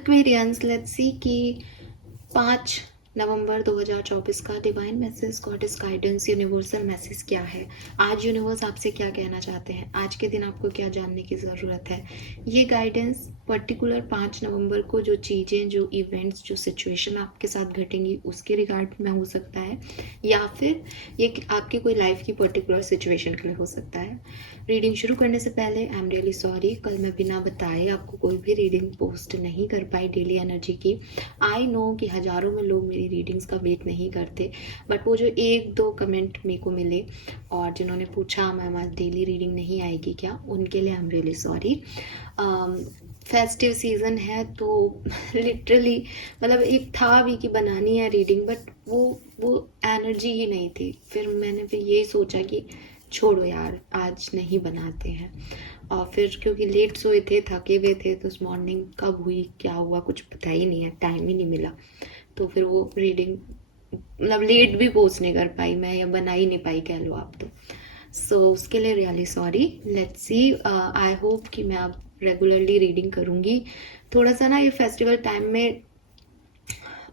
Aquarians, let's see कि 5 नवंबर 2024 का divine message, goddess guidance, universal message क्या है। आज यूनिवर्स आपसे क्या कहना चाहते हैं, आज के दिन आपको क्या जानने की ज़रूरत है। ये गाइडेंस पर्टिकुलर 5 नवंबर को जो चीज़ें, जो इवेंट्स, जो सिचुएशन आपके साथ घटेंगी उसके रिगार्ड में हो सकता है, या फिर ये आपके कोई लाइफ की पर्टिकुलर सिचुएशन के लिए हो सकता है। रीडिंग शुरू करने से पहले आई एम रियली सॉरी, कल मैं बिना बताए आपको कोई भी रीडिंग पोस्ट नहीं कर पाई डेली एनर्जी की। आई नो कि हज़ारों में लोग मेरी रीडिंग्स का वेट नहीं करते, बट वो जो 1-2 कमेंट मेरे को मिले और जिन्होंने पूछा मैम आज डेली रीडिंग नहीं आएगी क्या, उनके लिए I am really sorry. Festive season है तो लिटरली मतलब एक था भी कि बनानी है रीडिंग, बट वो एनर्जी ही नहीं थी। फिर मैंने यही सोचा कि छोड़ो यार, आज नहीं बनाते हैं। और फिर क्योंकि लेट सोए थे, थके हुए थे, तो उस मॉर्निंग कब हुई क्या हुआ कुछ पता ही नहीं है, टाइम ही नहीं मिला। तो फिर वो रीडिंग मतलब लेट भी पोस्ट नहीं कर पाई मैं, या बना ही नहीं पाई कह लो आप। तो उसके लिए really sorry. Let's see, I hope कि मैं अब रेगुलरली रीडिंग करूँगी। थोड़ा सा ना ये फेस्टिवल टाइम में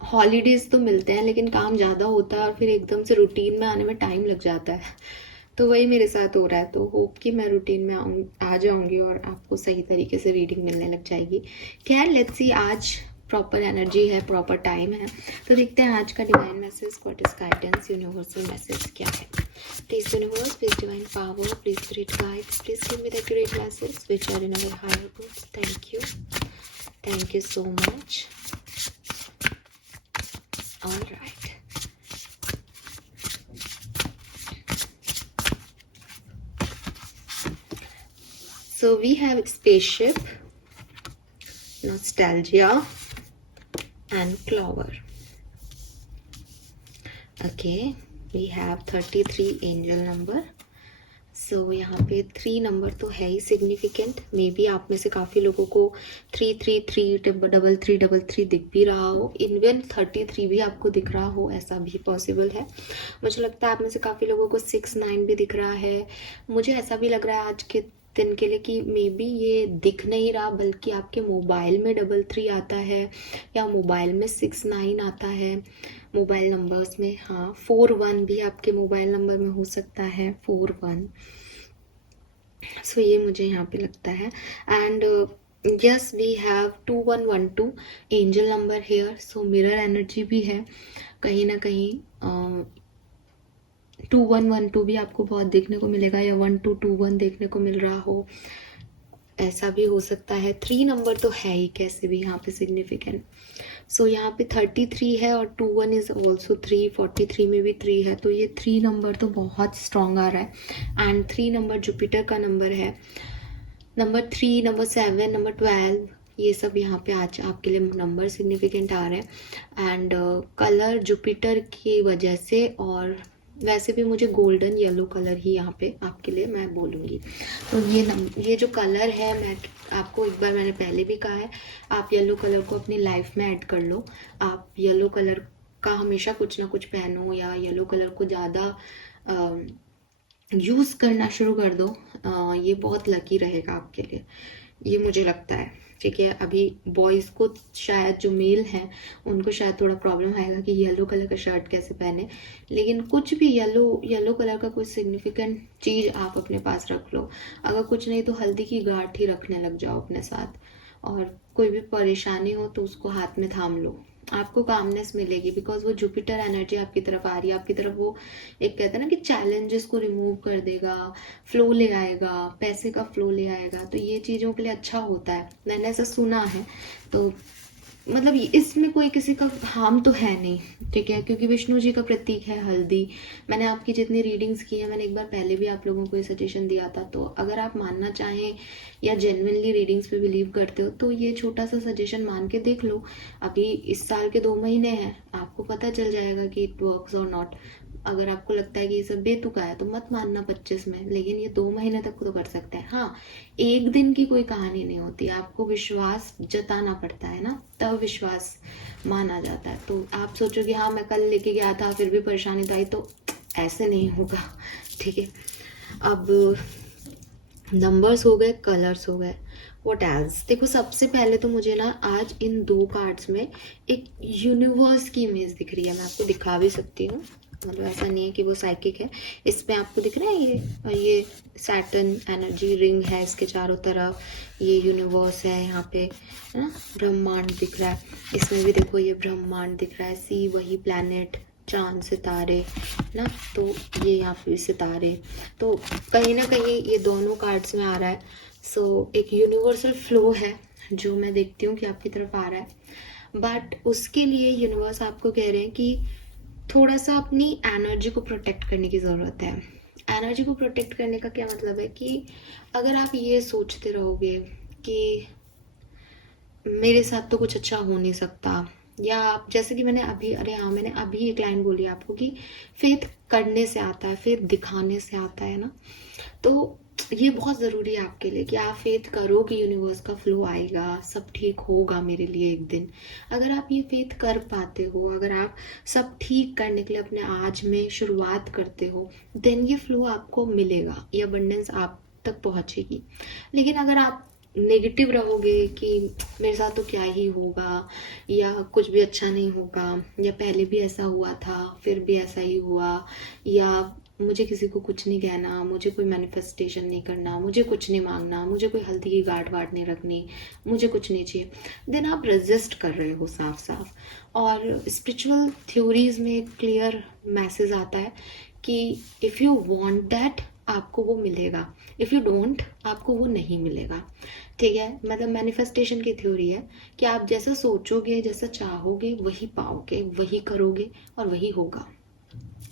हॉलीडेज तो मिलते हैं लेकिन काम ज़्यादा होता है और फिर एकदम से रूटीन में आने में टाइम लग जाता है। तो वही मेरे साथ हो रहा है। तो होप कि मैं रूटीन में आ जाऊंगी और आपको सही तरीके से रीडिंग मिलने लग जाएगी। खैर लेट्स सी, आज प्रॉपर एनर्जी है, प्रॉपर टाइम है, तो देखते हैं आज का divine message, goddess guidance, universal message क्या है। Please universe, please divine power, please spirit guides, please give me the great message which are in our higher good. Thank you so much. Alright, so we have spaceship, nostalgia and clover. Okay, we have 33 angel number. So यहाँ पे 3 number तो है ही significant. May be आप में से काफ़ी लोगों को 333 3333 दिख भी रहा हो, इवन 33 भी आपको दिख रहा हो, ऐसा भी पॉसिबल है। मुझे लगता है आप में से काफ़ी लोगों को 6-9 भी दिख रहा है। मुझे ऐसा भी लग रहा है आज के दिन के लिए कि मे बी ये दिख नहीं रहा, बल्कि आपके मोबाइल में 33 आता है या मोबाइल में 69 आता है। मोबाइल नंबर्स में, हाँ 41 भी आपके मोबाइल नंबर में हो सकता है, 41। सो ये मुझे यहाँ पे लगता है। And yes, we have 2112 angel number here. So mirror energy भी है कहीं ना कहीं। 2112 भी आपको बहुत देखने को मिलेगा, या 1221 देखने को मिल रहा हो, ऐसा भी हो सकता है। 3 नंबर तो है ही कैसे भी यहाँ पे सिग्निफिकेंट। सो यहाँ पे 33 है और 21 इज ऑल्सो 3, 43 में भी 3 है, तो ये 3 नंबर तो बहुत स्ट्रॉन्ग आ रहा है। एंड 3 नंबर जुपिटर का नंबर है। नंबर 3, नंबर 7, नंबर 12, ये सब यहाँ पे आज आपके लिए नंबर सिग्निफिकेंट आ रहे हैं। एंड कलर जुपिटर की वजह से, और वैसे भी मुझे गोल्डन येलो कलर ही यहाँ पे आपके लिए मैं बोलूँगी। तो ये जो कलर है, मैं आपको एक बार मैंने पहले भी कहा है, आप येलो कलर को अपनी लाइफ में ऐड कर लो। आप येलो कलर का हमेशा कुछ ना कुछ पहनो, या येलो कलर को ज़्यादा यूज़ करना शुरू कर दो। ये बहुत लकी रहेगा आपके लिए, ये मुझे लगता है। ठीक है, अभी बॉयज़ को शायद, जो मेल हैं उनको शायद थोड़ा प्रॉब्लम आएगा कि येलो कलर का शर्ट कैसे पहने, लेकिन कुछ भी येलो कलर का कोई सिग्निफिकेंट चीज़ आप अपने पास रख लो। अगर कुछ नहीं तो हल्दी की गांठ ही रखने लग जाओ अपने साथ, और कोई भी परेशानी हो तो उसको हाथ में थाम लो, आपको कामनेस मिलेगी। बिकॉज वो जुपिटर एनर्जी आपकी तरफ आ रही है, आपकी तरफ वो एक कहते हैं ना कि चैलेंजेस को रिमूव कर देगा, फ्लो ले आएगा, पैसे का फ्लो ले आएगा। तो ये चीज़ों के लिए अच्छा होता है, मैंने ऐसा सुना है। तो मतलब इसमें कोई किसी का हार्म तो है नहीं, ठीक है, क्योंकि विष्णु जी का प्रतीक है हल्दी। मैंने आपकी जितनी रीडिंग्स की है, मैंने एक बार पहले भी आप लोगों को ये सजेशन दिया था, तो अगर आप मानना चाहें या जेन्युइनली रीडिंग्स पे बिलीव करते हो तो ये छोटा सा सजेशन मान के देख लो। अभी इस साल के 2 महीने हैं, आपको पता चल जाएगा कि इट वर्क्स और नॉट। अगर आपको लगता है कि ये सब बेतुका है तो मत मानना 25 में, लेकिन ये 2 महीने तक तो कर सकते हैं। हाँ, एक दिन की कोई कहानी नहीं होती, आपको विश्वास जताना पड़ता है ना, तब विश्वास माना जाता है। तो आप सोचो कि हाँ मैं कल लेके गया था फिर भी परेशानी तो आई, तो ऐसे नहीं होगा, ठीक है। अब नंबर्स हो गए, कलर्स हो गए, व्हाट एल्स, देखो सबसे पहले तो मुझे ना आज इन 2 कार्ड्स में एक यूनिवर्स की इमेज दिख रही है। मैं आपको दिखा भी सकती हूँ, मतलब ऐसा नहीं है कि वो साइकिक है। इसमें आपको दिख रहा है ये सैटर्न एनर्जी रिंग है, इसके चारों तरफ ये यूनिवर्स है, यहाँ पे है ना ब्रह्मांड दिख रहा है। इसमें भी देखो ये ब्रह्मांड दिख रहा है, सी वही प्लैनेट, चांद सितारे ना, तो ये यहाँ पे सितारे। तो कहीं ना कहीं ये दोनों कार्ड्स में आ रहा है। सो एक यूनिवर्सल फ्लो है जो मैं देखती हूँ कि आपकी तरफ आ रहा है। बट उसके लिए यूनिवर्स आपको कह रहे हैं कि थोड़ा सा अपनी एनर्जी को प्रोटेक्ट करने की ज़रूरत है। एनर्जी को प्रोटेक्ट करने का क्या मतलब है कि अगर आप ये सोचते रहोगे कि मेरे साथ तो कुछ अच्छा हो नहीं सकता, या आप जैसे कि मैंने अभी, अरे हाँ मैंने अभी एक लाइन बोली आपको कि फेथ करने से आता है, फेथ दिखाने से आता है ना। तो ये बहुत ज़रूरी है आपके लिए कि आप फेथ करो कि यूनिवर्स का फ्लो आएगा, सब ठीक होगा मेरे लिए एक दिन। अगर आप ये फेथ कर पाते हो, अगर आप सब ठीक करने के लिए अपने आज में शुरुआत करते हो, देन ये फ्लो आपको मिलेगा, ये अबंडेंस आप तक पहुंचेगी। लेकिन अगर आप नेगेटिव रहोगे कि मेरे साथ तो क्या ही होगा, या कुछ भी अच्छा नहीं होगा, या पहले भी ऐसा हुआ था फिर भी ऐसा ही हुआ, या मुझे किसी को कुछ नहीं कहना, मुझे कोई मैनिफेस्टेशन नहीं करना, मुझे कुछ नहीं मांगना, मुझे कोई हल्दी की गांठ वाट नहीं रखनी, मुझे कुछ नहीं चाहिए, देन आप रेजिस्ट कर रहे हो साफ साफ। और स्पिरिचुअल थ्योरीज में एक क्लियर मैसेज आता है कि इफ़ यू वांट दैट आपको वो मिलेगा, इफ़ यू डोंट आपको वो नहीं मिलेगा। ठीक है, मतलब मैनिफेस्टेशन की थ्योरी है कि आप जैसा सोचोगे, जैसा चाहोगे, वही पाओगे, वही करोगे और वही होगा।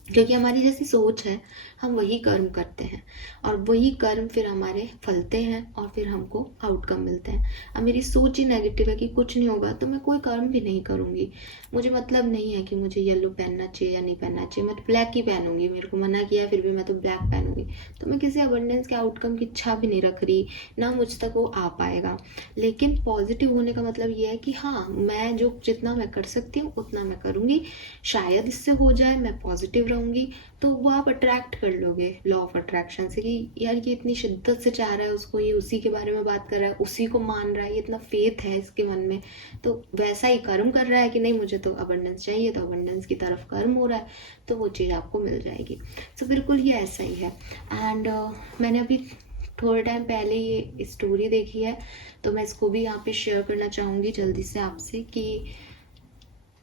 क्योंकि हमारी जैसी सोच है, हम वही कर्म करते हैं और वही कर्म फिर हमारे फलते हैं और फिर हमको आउटकम मिलते हैं। अब मेरी सोच ही नेगेटिव है कि कुछ नहीं होगा, तो मैं कोई कर्म भी नहीं करूँगी। मुझे मतलब नहीं है कि मुझे येलो पहनना चाहिए या नहीं पहनना चाहिए, मैं तो ब्लैक ही पहनूंगी, मेरे को मना किया फिर भी मैं तो ब्लैक पहनूंगी। तो मैं किसी अबंडेंस के आउटकम की इच्छा भी नहीं रख रही, ना मुझ तक वो आ पाएगा। लेकिन पॉजिटिव होने का मतलब ये है कि हाँ, मैं जो जितना मैं कर सकती हूँ उतना मैं करूँगी, शायद इससे हो जाए, मैं पॉजिटिव रहूँगी। तो वो आप अट्रैक्ट कर लोगे लॉ ऑफ अट्रैक्शन से कि यार ये इतनी शिद्दत से चाह रहा है उसको, ये उसी के बारे में बात कर रहा है, उसी को मान रहा है, ये इतना फेथ है इसके मन में, तो वैसा ही कर्म कर रहा है कि नहीं मुझे तो अबंडेंस चाहिए, तो अबंडेंस की तरफ कर्म हो रहा है, तो वो चीज़ आपको मिल जाएगी। तो बिल्कुल ये ऐसा ही है। एंड मैंने अभी थोड़े टाइम पहले ये स्टोरी देखी है, तो मैं इसको भी यहाँ पे शेयर करना चाहूँगी जल्दी से आपसे कि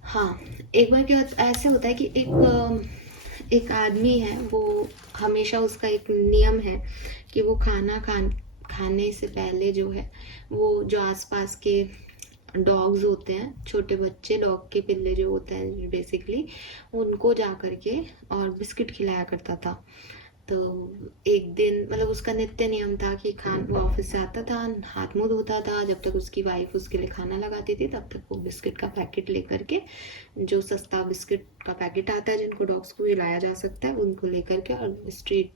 हाँ, एक बार क्या ऐसे होता है कि एक आदमी है, वो हमेशा उसका एक नियम है कि वो खाने से पहले जो है, वो जो आसपास के डॉग्स होते हैं, छोटे बच्चे, डॉग के पिल्ले जो होते हैं बेसिकली, उनको जा करके और बिस्किट खिलाया करता था। तो एक दिन मतलब उसका नित्य नियम था कि वो ऑफिस से आता था, हाथ मुंह धोता था, जब तक उसकी वाइफ उसके लिए खाना लगाती थी तब तक वो बिस्किट का पैकेट लेकर के, जो सस्ता बिस्किट का पैकेट आता है जिनको डॉग्स को खिलाया जा सकता है, उनको लेकर के और स्ट्रीट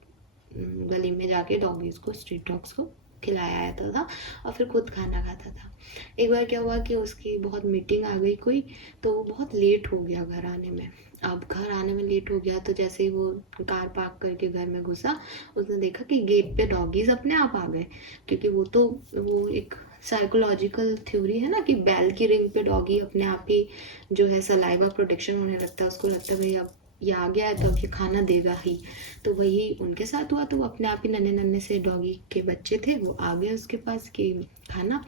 गली में जाके डॉगीज को, स्ट्रीट डॉग्स को खिलाया जाता था और फिर खुद खाना खाता था। एक बार क्या हुआ कि उसकी बहुत मीटिंग आ गई कोई, तो वो बहुत लेट हो गया घर आने में। अब घर आने में लेट हो गया तो जैसे ही वो कार पार्क करके घर में घुसा, उसने देखा कि गेट पे डॉगीज अपने आप आ गए। क्योंकि वो एक साइकोलॉजिकल थ्योरी है ना कि बेल की रिंग पे डॉगी अपने आप ही जो है सलाइवा प्रोटेक्शन होने लगता है, उसको लगता है भाई अब ये आ गया है तो अब ये खाना देगा ही। तो वही उनके साथ हुआ, तो वो अपने आप ही नन्हे नन्हे से डॉगी के बच्चे थे, वो आ गए उसके पास कि खाना।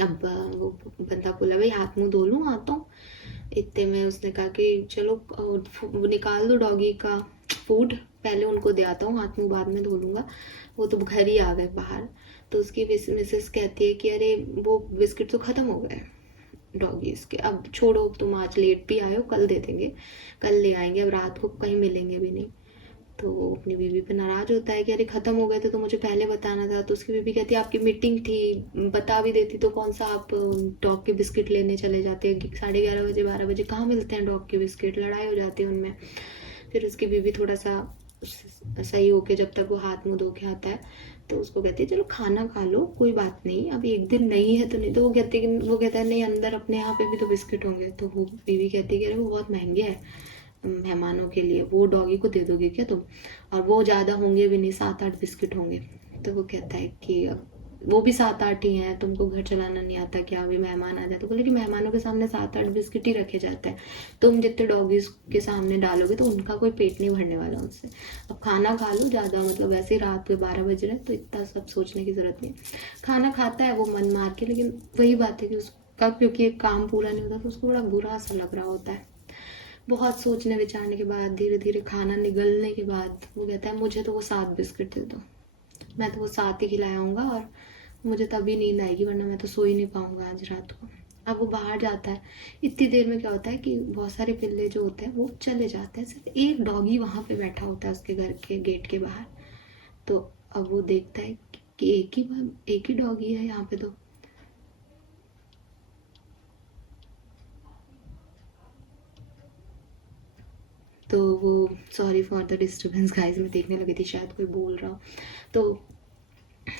अब वो बंदा बोला भाई हाथ मुंह धो लूँ हाथों, इतने में उसने कहा कि चलो वो निकाल दो डॉगी का फूड, पहले उनको दे आता हूँ, हाथ मुंह बाद में धो लूँगा। वो तो घर ही आ गए बाहर। तो उसकी मिसेस कहती है कि अरे वो बिस्किट तो ख़त्म हो गए डॉगीज के, अब छोड़ो, तुम आज लेट भी आए हो, कल दे देंगे, कल ले आएंगे, अब रात को कहीं मिलेंगे भी नहीं। तो वो अपनी बीवी पे नाराज होता है कि अरे ख़त्म हो गए थे तो मुझे पहले बताना था। तो उसकी बीवी कहती है आपकी मीटिंग थी, बता भी देती तो कौन सा आप डॉग के बिस्किट लेने चले जाते, 11:30 बजे 12 बजे कहाँ मिलते हैं डॉग के बिस्किट, लड़ाई हो जाती है उनमें। फिर उसकी बीवी थोड़ा सा सही होके, जब तक वो हाथ मुंह धो के आता है, तो उसको कहती है चलो खाना खा लो, कोई बात नहीं, अब एक दिन नहीं है तो नहीं। तो वो कहता है नहीं, अंदर अपने यहाँ पे भी तो बिस्किट होंगे। तो वो बीवी कहती है कि अरे वो बहुत महंगे हैं मेहमानों के लिए, वो डॉगी को दे दोगे क्या तुम, और वो ज़्यादा होंगे भी नहीं, 7-8 बिस्किट होंगे। तो वो कहता है कि वो भी 7-8 ही हैं, तुमको घर चलाना नहीं आता क्या, अभी मेहमान आ जाए? तो बोले कि मेहमानों के सामने 7-8 बिस्किट ही रखे जाते हैं, तुम जितने डॉगीज के सामने डालोगे तो उनका कोई पेट नहीं भरने वाला उनसे। अब खाना खा लो ज़्यादा, मतलब वैसे ही रात के 12 बज रहे हैं तो इतना सब सोचने की ज़रूरत नहीं। खाना खाता है वो मन मार के, लेकिन वही बात है कि उसका क्योंकि एक काम पूरा नहीं होता तो उसको बड़ा बुरा सा लग रहा होता है। बहुत सोचने विचारने के बाद धीरे धीरे खाना निगलने के बाद वो कहता है मुझे तो वो 7 बिस्किट दे दो, मैं तो वो 7 ही खिलाऊंगा और मुझे तभी नींद आएगी, वरना मैं तो सो ही नहीं पाऊंगा आज रात को। अब वो बाहर जाता है, इतनी देर में क्या होता है कि बहुत सारे पिल्ले जो होते हैं वो चले जाते हैं, सिर्फ एक डॉगी वहाँ पे बैठा होता है उसके घर के गेट के बाहर। तो अब वो देखता है कि एक ही डॉगी है यहाँ पे। तो वो, sorry for the disturbance guys, मैं देखने लगी थी शायद कोई बोल रहा हो। तो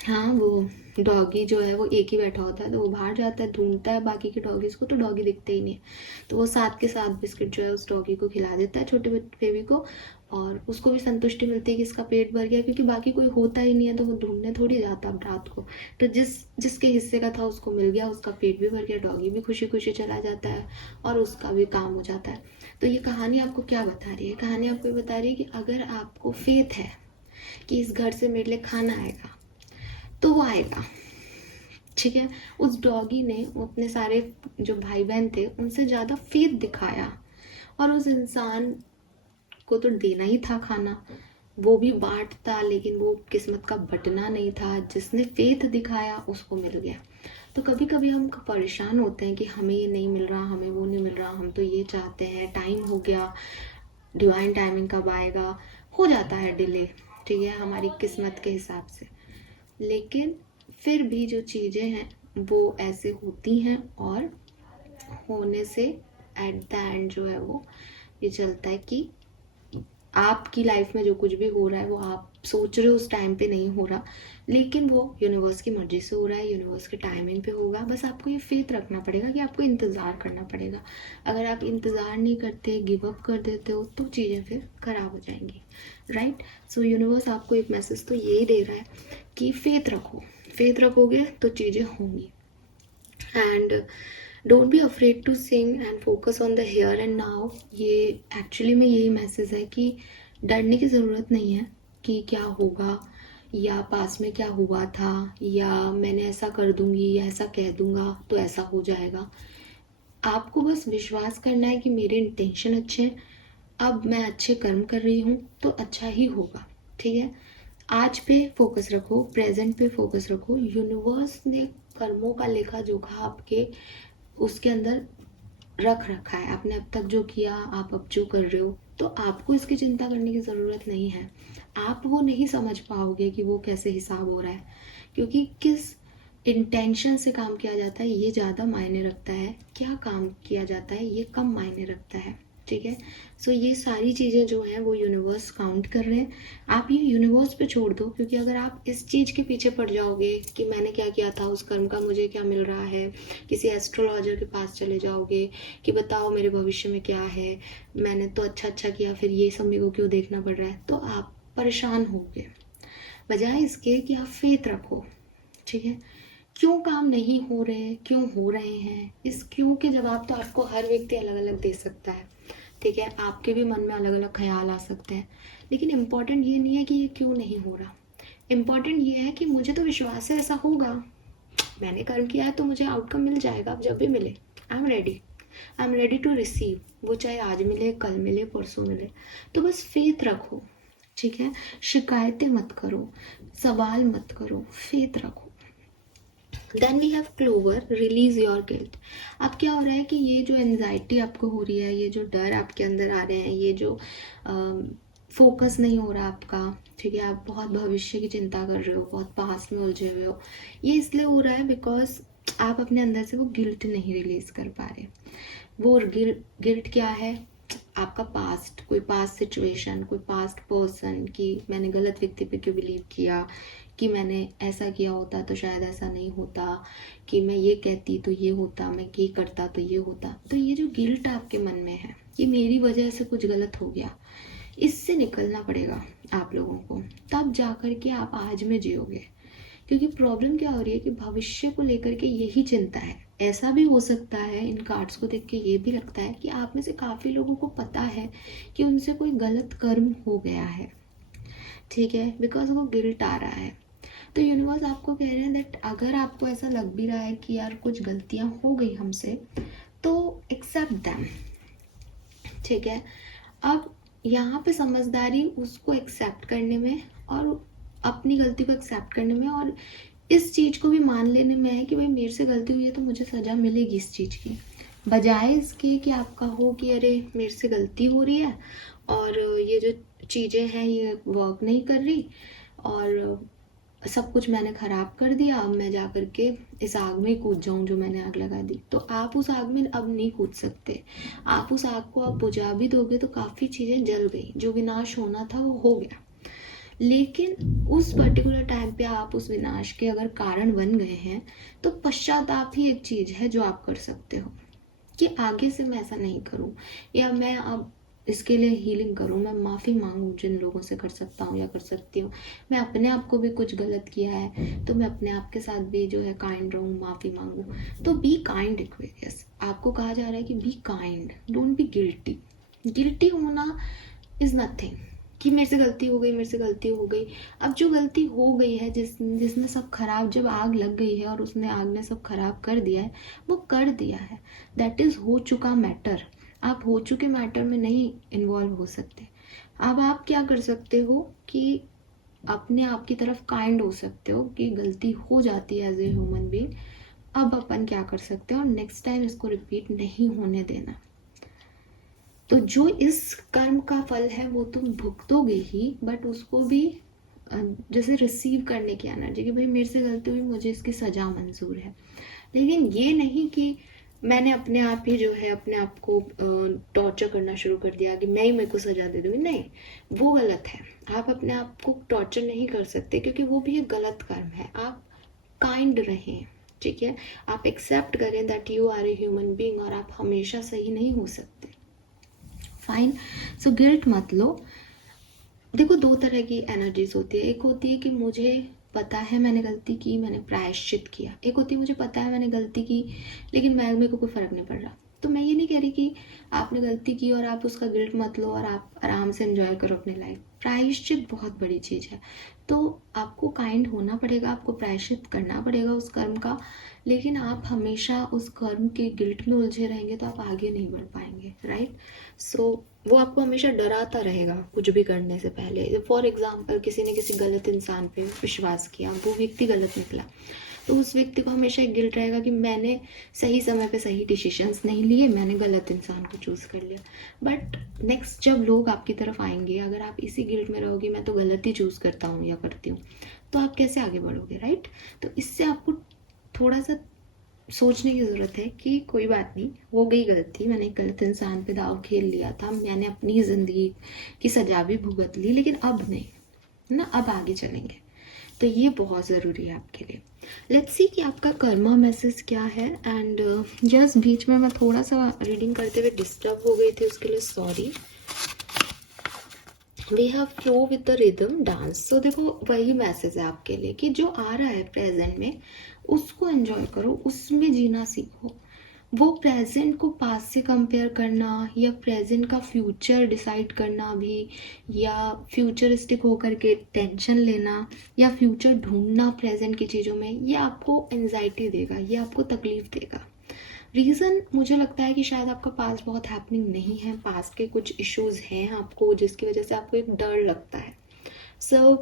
हाँ, वो डॉगी जो है वो एक ही बैठा होता है, तो वो बाहर जाता है, ढूंढता है बाकी के डॉगीज को, तो डॉगी दिखते ही नहीं है। तो वो 7 के 7 बिस्किट जो है उस डॉगी को खिला देता है, छोटे बेबी को। और उसको भी संतुष्टि मिलती है कि इसका पेट भर गया, क्योंकि बाकी कोई होता ही नहीं है तो वो ढूंढने थोड़ी जाता अब रात को। तो जिसके हिस्से का था उसको मिल गया, उसका पेट भी भर गया, डॉगी भी खुशी खुशी चला जाता है और उसका भी काम हो जाता है। तो ये कहानी आपको क्या बता रही है? कहानी आपको ये बता रही है कि अगर आपको फेथ है कि इस घर से मेरे लिए खाना आएगा तो वो आएगा, ठीक है। उस डॉगी ने अपने सारे जो भाई बहन थे उनसे ज़्यादा फेथ दिखाया, और उस इंसान को तो देना ही था खाना, वो भी बांटता, लेकिन वो किस्मत का बटना नहीं था, जिसने फेथ दिखाया उसको मिल गया। तो कभी कभी हम परेशान होते हैं कि हमें ये नहीं मिल रहा, हमें वो नहीं मिल रहा, हम तो ये चाहते हैं, टाइम हो गया, डिवाइन टाइमिंग कब आएगा, हो जाता है डिले, ठीक है, हमारी किस्मत के हिसाब से। लेकिन फिर भी जो चीज़ें हैं वो ऐसे होती हैं, और होने से एट द एंड जो है वो ये चलता है कि आपकी लाइफ में जो कुछ भी हो रहा है वो आप सोच रहे हो उस टाइम पे नहीं हो रहा, लेकिन वो यूनिवर्स की मर्जी से हो रहा है, यूनिवर्स के टाइमिंग पे होगा। बस आपको ये फेथ रखना पड़ेगा कि आपको इंतज़ार करना पड़ेगा। अगर आप इंतज़ार नहीं करते, गिव अप कर देते हो, तो चीज़ें फिर ख़राब हो जाएंगी, राइट। सो यूनिवर्स आपको एक मैसेज तो यही दे रहा है कि फेथ रखो, फेथ रखोगे तो चीज़ें होंगी। And don't be afraid to sing and focus on the here and now. ये एक्चुअली में यही मैसेज है कि डरने की ज़रूरत नहीं है कि क्या होगा, या पास में क्या हुआ था, या मैंने ऐसा कर दूंगी या ऐसा कह दूंगा तो ऐसा हो जाएगा। आपको बस विश्वास करना है कि मेरे इंटेंशन अच्छे हैं, अब मैं अच्छे कर्म कर रही हूँ तो अच्छा ही होगा, ठीक है। आज पे फोकस रखो, प्रेजेंट पे फोकस रखो। यूनिवर्स ने कर्मों का लेखा जोखा आपके उसके अंदर रख रखा है, आपने अब तक जो किया, आप अब जो कर रहे हो, तो आपको इसकी चिंता करने की ज़रूरत नहीं है। आप वो नहीं समझ पाओगे कि वो कैसे हिसाब हो रहा है, क्योंकि किस इंटेंशन से काम किया जाता है ये ज़्यादा मायने रखता है, क्या काम किया जाता है ये कम मायने रखता है, ठीक है। सो ये सारी चीज़ें जो हैं वो यूनिवर्स काउंट कर रहे हैं। आप ये यूनिवर्स पे छोड़ दो, क्योंकि अगर आप इस चीज़ के पीछे पड़ जाओगे कि मैंने क्या किया था, उस कर्म का मुझे क्या मिल रहा है, किसी एस्ट्रोलॉजर के पास चले जाओगे कि बताओ मेरे भविष्य में क्या है, मैंने तो अच्छा किया, फिर ये सब मेरे को क्यों देखना पड़ रहा है, तो आप परेशान होगे। बजाय इसके कि आप फेथ रखो, ठीक है। क्यों काम नहीं हो रहे, क्यों हो रहे हैं, इस क्यों के जवाब तो आपको हर व्यक्ति अलग अलग दे सकता है, ठीक है। आपके भी मन में अलग अलग ख्याल आ सकते हैं, लेकिन इम्पॉर्टेंट ये नहीं है कि ये क्यों नहीं हो रहा। इम्पॉर्टेंट ये है कि मुझे तो विश्वास है ऐसा होगा, मैंने कर्म किया है तो मुझे आउटकम मिल जाएगा, अब जब भी मिले I am ready to receive, वो चाहे आज मिले, कल मिले, परसों मिले। तो बस फेथ रखो, ठीक है। शिकायतें मत करो, सवाल मत करो, फेथ रखो। Then we have clover, release your guilt. अब क्या हो रहा है कि ये जो एनजाइटी आपको हो रही है, ये जो डर आपके अंदर आ रहे हैं, ये जो फोकस नहीं हो रहा आपका, ठीक है, आप बहुत भविष्य की चिंता कर रहे हो, बहुत पास में उलझे हुए हो, ये इसलिए हो रहा है बिकॉज आप अपने अंदर से वो गिल्ट नहीं रिलीज कर पा रहे। वो गिल्ट क्या है? आपका पास्ट, कोई पास्ट सिचुएशन, कोई पास्ट पर्सन, कि मैंने गलत व्यक्ति पे क्यों बिलीव किया, कि मैंने ऐसा किया होता तो शायद ऐसा नहीं होता, कि मैं ये कहती तो ये होता, मैं ये करता तो ये होता। तो ये जो गिल्ट आपके मन में है कि मेरी वजह से कुछ गलत हो गया, इससे निकलना पड़ेगा आप लोगों को, तब जाकर के आप आज में जियोगे। क्योंकि प्रॉब्लम क्या हो रही है कि भविष्य को लेकर के यही चिंता है। ऐसा भी हो सकता है, इन कार्ड्स को देख के ये भी लगता है कि आप में से काफ़ी लोगों को पता है कि उनसे कोई गलत कर्म हो गया है, ठीक है, बिकॉज वो गिल्ट आ रहा है। तो यूनिवर्स आपको कह रहे हैं दैट अगर आपको ऐसा लग भी रहा है कि यार कुछ गलतियां हो गई हमसे, तो एक्सेप्ट दैम, ठीक है। अब यहाँ पे समझदारी उसको एक्सेप्ट करने में और अपनी गलती को एक्सेप्ट करने में और इस चीज़ को भी मान लेने में है कि भाई मेरे से गलती हुई है तो मुझे सज़ा मिलेगी इस चीज़ की, बजाय इसके कि आप कहो कि अरे मेरे से गलती हो रही है और ये जो चीज़ें हैं ये वर्क नहीं कर रही और सब कुछ मैंने ख़राब कर दिया, अब मैं जा कर के इस आग में कूद जाऊं जो मैंने आग लगा दी। तो आप उस आग में अब नहीं कूद सकते। आप उस आग को आप बुझा भी दोगे तो काफ़ी चीज़ें जल गई, जो विनाश होना था वो हो गया। लेकिन उस पर्टिकुलर टाइम पे आप उस विनाश के अगर कारण बन गए हैं तो पश्चाताप ही एक चीज़ है जो आप कर सकते हो कि आगे से मैं ऐसा नहीं करूं, या मैं अब इसके लिए हीलिंग करूं, मैं माफ़ी मांगूं जिन लोगों से कर सकता हूं या कर सकती हूँ। मैं अपने आप को भी कुछ गलत किया है तो मैं अपने आप के साथ भी जो है काइंड रहूं, माफ़ी मांगूं। तो बी काइंड एक्वेरियस, आपको कहा जा रहा है कि be kind, don't be guilty. Guilty होना इज़ नथिंग कि मेरे से गलती हो गई, मेरे से गलती हो गई। अब जो गलती हो गई है, जिसने सब खराब, जब आग लग गई है और उसने आग ने सब खराब कर दिया है, वो कर दिया है, दैट इज़ हो चुका मैटर। आप हो चुके मैटर में नहीं इन्वॉल्व हो सकते। अब आप क्या कर सकते हो कि अपने आप की तरफ काइंड हो सकते हो कि गलती हो जाती है एज ए ह्यूमन बीइंग, अब अपन क्या कर सकते हैं और नेक्स्ट टाइम इसको रिपीट नहीं होने देना। तो जो इस कर्म का फल है वो तुम भुगतोगे ही, बट उसको भी जैसे रिसीव करने की एनर्जी कि भाई मेरे से गलती हुई, मुझे इसकी सज़ा मंजूर है। लेकिन ये नहीं कि मैंने अपने आप ही जो है अपने आप को टॉर्चर करना शुरू कर दिया कि मैं ही मेरे को सज़ा दे दूँगी। नहीं, वो गलत है। आप अपने आप को टॉर्चर नहीं कर सकते क्योंकि वो भी एक गलत कर्म है। आप काइंड रहें, ठीक है। आप एक्सेप्ट करें that you are a human being और आप हमेशा सही नहीं हो सकते। फाइन, सो गिल्ट मत लो। देखो, दो तरह की एनर्जीज होती है। एक होती है कि मुझे पता है मैंने गलती की, मैंने प्रायश्चित किया। एक होती है मुझे पता है मैंने गलती की लेकिन मेरे को कोई फ़र्क नहीं पड़ रहा। तो मैं ये नहीं कह रही कि आपने गलती की और आप उसका गिल्ट मत लो और आप आराम से एंजॉय करो अपनी लाइफ। प्रायश्चित बहुत बड़ी चीज़ है, तो आपको काइंड होना पड़ेगा, आपको प्रायश्चित करना पड़ेगा उस कर्म का। लेकिन आप हमेशा उस कर्म के गिल्ट में उलझे रहेंगे तो आप आगे नहीं बढ़ पाएंगे, राइट। सो वो आपको हमेशा डराता रहेगा कुछ भी करने से पहले। फॉर एग्जाम्पल, किसी ने किसी गलत इंसान पे विश्वास किया, वो व्यक्ति गलत निकला, तो उस व्यक्ति को हमेशा एक गिल्ट रहेगा कि मैंने सही समय पे सही डिसीजंस नहीं लिए, मैंने गलत इंसान को चूज़ कर लिया। बट नेक्स्ट जब लोग आपकी तरफ आएंगे, अगर आप इसी गिल्ट में रहोगे मैं तो गलत ही चूज़ करता हूँ या करती हूँ, तो आप कैसे आगे बढ़ोगे, राइट। तो इससे आपको थोड़ा सा सोचने की ज़रूरत है कि कोई बात नहीं, हो गई गलती, मैंने एक गलत इंसान पे दाव खेल लिया था, मैंने अपनी ज़िंदगी की सजा भी भुगत ली, लेकिन अब नहीं, है ना, अब आगे चलेंगे। तो ये बहुत ज़रूरी है आपके लिए। लेट्स सी कि आपका कर्मा मैसेज क्या है। एंड जस्ट बीच में मैं थोड़ा सा रीडिंग करते हुए डिस्टर्ब हो गई थी, उसके लिए sorry. We have flow with the rhythm dance. So देखो, वही मैसेज है आपके लिए कि जो आ रहा है प्रेजेंट में उसको एंजॉय करो, उसमें जीना सीखो। वो प्रेजेंट को पास्ट से कंपेयर करना या प्रेजेंट का फ्यूचर डिसाइड करना भी, या फ्यूचरिस्टिक होकर के टेंशन लेना या फ्यूचर ढूंढना प्रेजेंट की चीज़ों में, ये आपको एंजाइटी देगा, ये आपको तकलीफ देगा। रीज़न मुझे लगता है कि शायद आपका पास्ट बहुत हैपनिंग नहीं है, पास्ट के कुछ इश्यूज हैं आपको जिसकी वजह से आपको एक डर लगता है। सो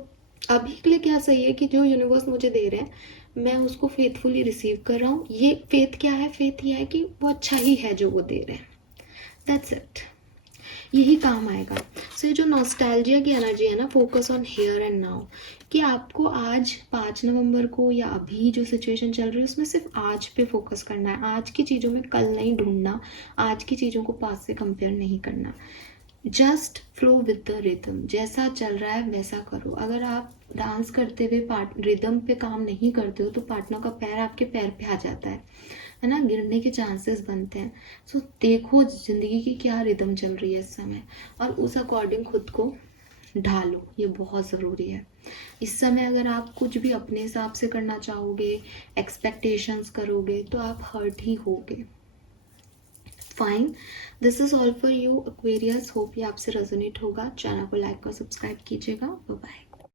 अभी के लिए क्या सही है कि जो यूनिवर्स मुझे दे रहे हैं मैं उसको फेथफुली रिसीव कर रहा हूँ। ये फेथ क्या है, फेथ ये है कि वो अच्छा ही है जो वो दे रहे हैं, दैट्स इट, यही काम आएगा। सो ये जो नॉस्टैल्जिया की एनर्जी है ना, focus on here and now, कि आपको आज 5 नवंबर को या अभी जो सिचुएशन चल रही है उसमें सिर्फ आज पे फोकस करना है। आज की चीज़ों में कल नहीं ढूंढना, आज की चीज़ों को पास्ट से कंपेयर नहीं करना। Just flow with the rhythm, जैसा चल रहा है वैसा करो। अगर आप डांस करते हुए रिदम पे काम नहीं करते हो तो पार्टनर का पैर आपके पैर पे आ जाता है ना, गिरने के चांसेस बनते हैं। देखो जिंदगी की क्या रिदम चल रही है इस समय और उस अकॉर्डिंग खुद को ढालो, ये बहुत ज़रूरी है। इस समय अगर आप कुछ भी अपने हिसाब से करना चाहोगे, एक्सपेक्टेशंस करोगे, तो आप हर्ट ही होगे। Fine, this is all for you Aquarius. Hope ये आपसे रेजोनेट होगा। चैनल को लाइक और सब्सक्राइब कीजिएगा। Bye bye.